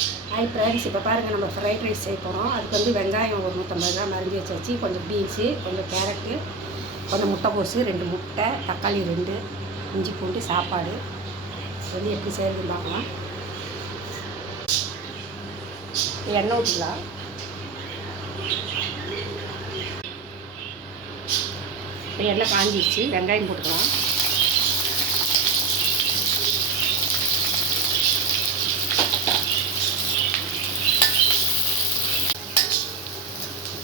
Hi friends இப்போ பாருங்கள் நம்ம ஃப்ரைட் ரைஸ் செய்ய போகிறோம் அதுக்கு வந்து வெங்காயம் ஒரு நூற்றம்பது கிராம் அரிஞ்சு வச்சு கொஞ்சம் பீன்ஸு கொஞ்சம் கேரட்டு கொஞ்சம் முட்டைக்கோசு ரெண்டு முட்டை தக்காளி ரெண்டு இஞ்சி பூண்டு சாப்பாடு. வந்து எப்படி செய்யறதுன்னு பார்க்கலாம். எண்ணெய் ஊற்றலாம் எண்ணெய் காஞ்சிடுச்சு வெங்காயம் போட்டுக்கலாம்.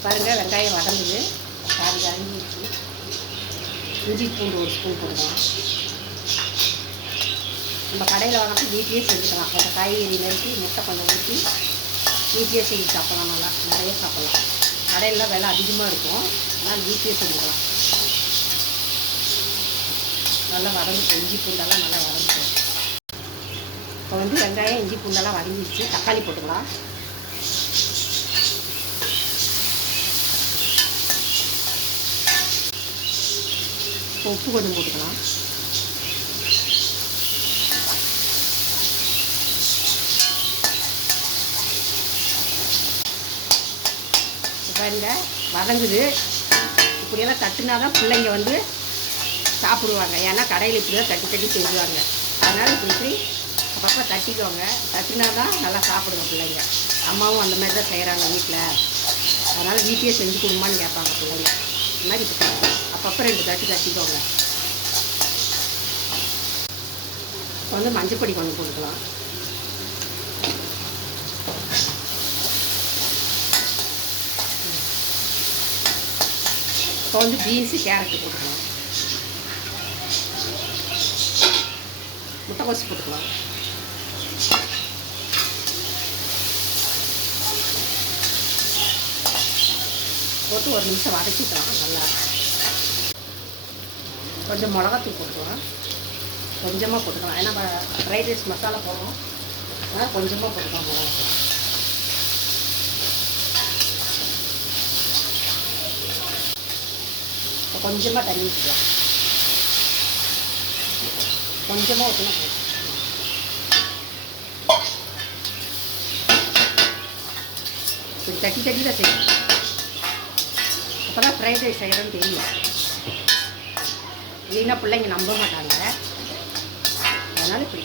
பாருங்கள் வெங்காயம் வதங்குது. பாருங்க அரிஞ்சிடுச்சு இஞ்சி பூண்டு ஒரு ஸ்பூன் போடுவோம் நம்ம கடையில் வாங்கினா வீட்லேயே செஞ்சுக்கலாம். கொஞ்சம் காய்கறி நறுக்கி முட்டை கொஞ்சம் ஊற்றி வீட்லேயே செஞ்சு சாப்பிடலாம் நல்லா. நிறைய சாப்பிடலாம். கடையிலாம் விலை அதிகமாக இருக்கும். ஆனால் வீட்லேயே செஞ்சுக்கலாம். நல்லா வதங்கிட்டு இஞ்சி பூண்டெல்லாம் நல்லா வதங்கிட்டு இப்போ வந்து வெங்காயம் இஞ்சி பூண்டெல்லாம் வதங்கிடுச்சு. தக்காளி போட்டுக்கலாம். உப்பு கொஞ்சம் போட்டுக்கலாம். பாருங்க வதங்குது. இப்படியெல்லாம் தட்டுனா தான் பிள்ளைங்க வந்து சாப்பிடுவாங்க. ஏன்னா கடையில் இப்படி தான் தட்டி தட்டி செய்வாங்க. அதனால் இப்படி அப்பப்போ தட்டிக்கோங்க. தட்டினா தான் நல்லா சாப்பிடுங்க பிள்ளைங்க. அம்மாவும் அந்த மாதிரி தான் செய்கிறாங்க வீட்டில் அதனால் வீட்டையே செஞ்சு கொடுமான்னு கேட்பாங்க பிள்ளைங்க. இந்த மாதிரி இப்போ அப்பப்போ ரெண்டு தட்டி தட்டிக்கோங்க இப்போ வந்து மஞ்சப்பொடி கொஞ்சம் போட்டுக்கலாம். இப்போ வந்து பீன்ஸு கேரட்டு போட்டுக்கலாம். முட்டைக்கோசு போட்டுக்கலாம். போட்டு ஒரு நிமிஷம் வதக்கிக்கலாம் நல்லா. கொஞ்சம் மிளகாத்தூள் போட்டுக்கலாம் கொஞ்சமாக போட்டுக்கலாம். ஏன்னா ஃப்ரைட் ரைஸ் மசாலா போடுறோம். அதனால் கொஞ்சமாக போட்டுக்கலாம் மிளகாத்தூள். இப்போ கொஞ்சமாக தண்ணி ஊற்றிக்கலாம் கொஞ்சமாக ஊற்றினா போதும். தட்டி தட்டி தான் செய்யணும். அப்போ தான் ஃப்ரைட் ரைஸ் செய்கிறோன்னு தெரியும். இல்லைன்னா பிள்ளைங்க நம்ப மாட்டாங்க. அதனால் இப்படி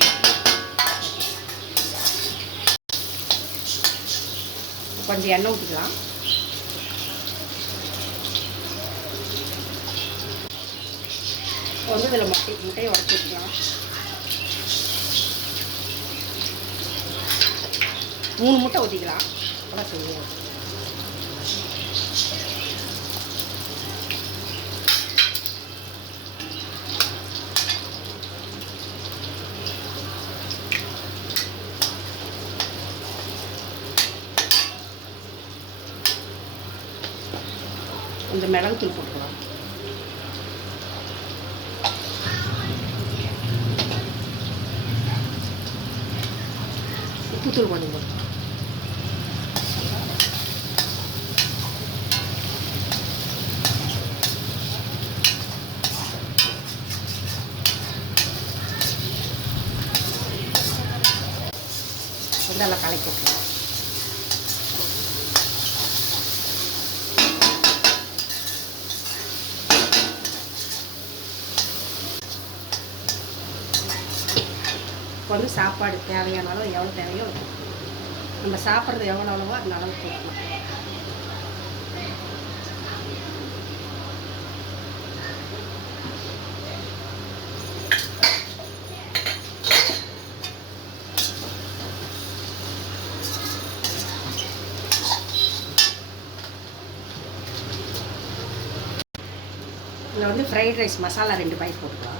கொஞ்சம் எண்ணெய் ஊற்றிக்கலாம் இப்போ வந்து இதில் முட்டை முட்டையை உடச்சி ஊற்றிக்கலாம் மூணு முட்டை ஊற்றிக்கலாம் அப்புறம் செய்யலாம் கொஞ்சம் மிளகுத்தூள் போட்டுக்கலாம். உப்புத்தூள் கொஞ்சம் போட்டுக்கலாம் இதெல்லாம் கலக்கி விட்டுருவோம் வந்து சாப்பாடு தேவையான அளவு எவ்வளோ தேவையோ நம்ம சாப்பிட்றது எவ்வளோ அளவோ அந்த அளவு போடணும் இதில் வந்து ஃப்ரைட் ரைஸ் மசாலா ரெண்டு பாக்கெட் போட்டுக்கலாம்.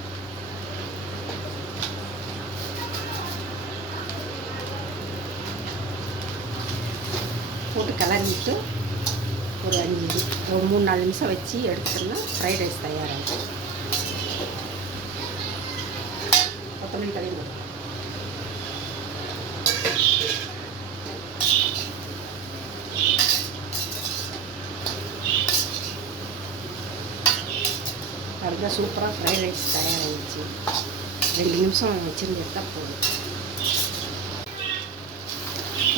போட்டு கிளறிட்டு ஒரு அஞ்சு ஒரு மூணு நாலு நிமிஷம் வச்சு எடுத்துட்டோம்னா ஃப்ரைட் ரைஸ் தயாராகும். கொத்தமல்லி தலை அதுதான் சூப்பராக ஃப்ரைட் ரைஸ் தயாராகிடுச்சு ரெண்டு நிமிஷம் வச்சுருந்து எடுத்தால் போதும்.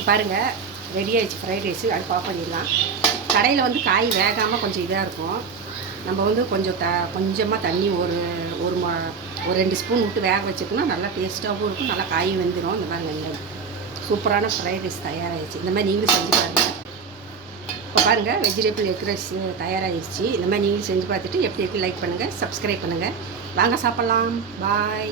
பாருங்கள் ரெடி ஆகிடுச்சு ஃப்ரைட் ரைஸு அடுப்பு ஆஃப் பண்ணிடலாம். கடையில் வந்து காய் வேகாமல் கொஞ்சம் இதாக இருக்கும். நம்ம வந்து கொஞ்சம் த கொஞ்சமாக தண்ணி ஒரு ஒரு மா ஒரு ரெண்டு ஸ்பூன் விட்டு வேக வச்சுக்கோன்னா நல்லா டேஸ்ட்டாகவும் இருக்கும். நல்லா காய் வெந்துடும் இந்த மாதிரி இந்த சூப்பரான ஃப்ரைட் ரைஸ் தயாராகிடுச்சு இந்த மாதிரி நீங்களும் செஞ்சு பாருங்கள் இப்போ பாருங்கள் வெஜிடபிள் எக் ரைஸ் தயாராகிடுச்சு இந்த மாதிரி நீங்களும் செஞ்சு பார்த்துட்டு எப்படி எப்படி லைக் பண்ணுங்கள் சப்ஸ்கிரைப் பண்ணுங்கள் வாங்க சாப்பிட்லாம். பாய்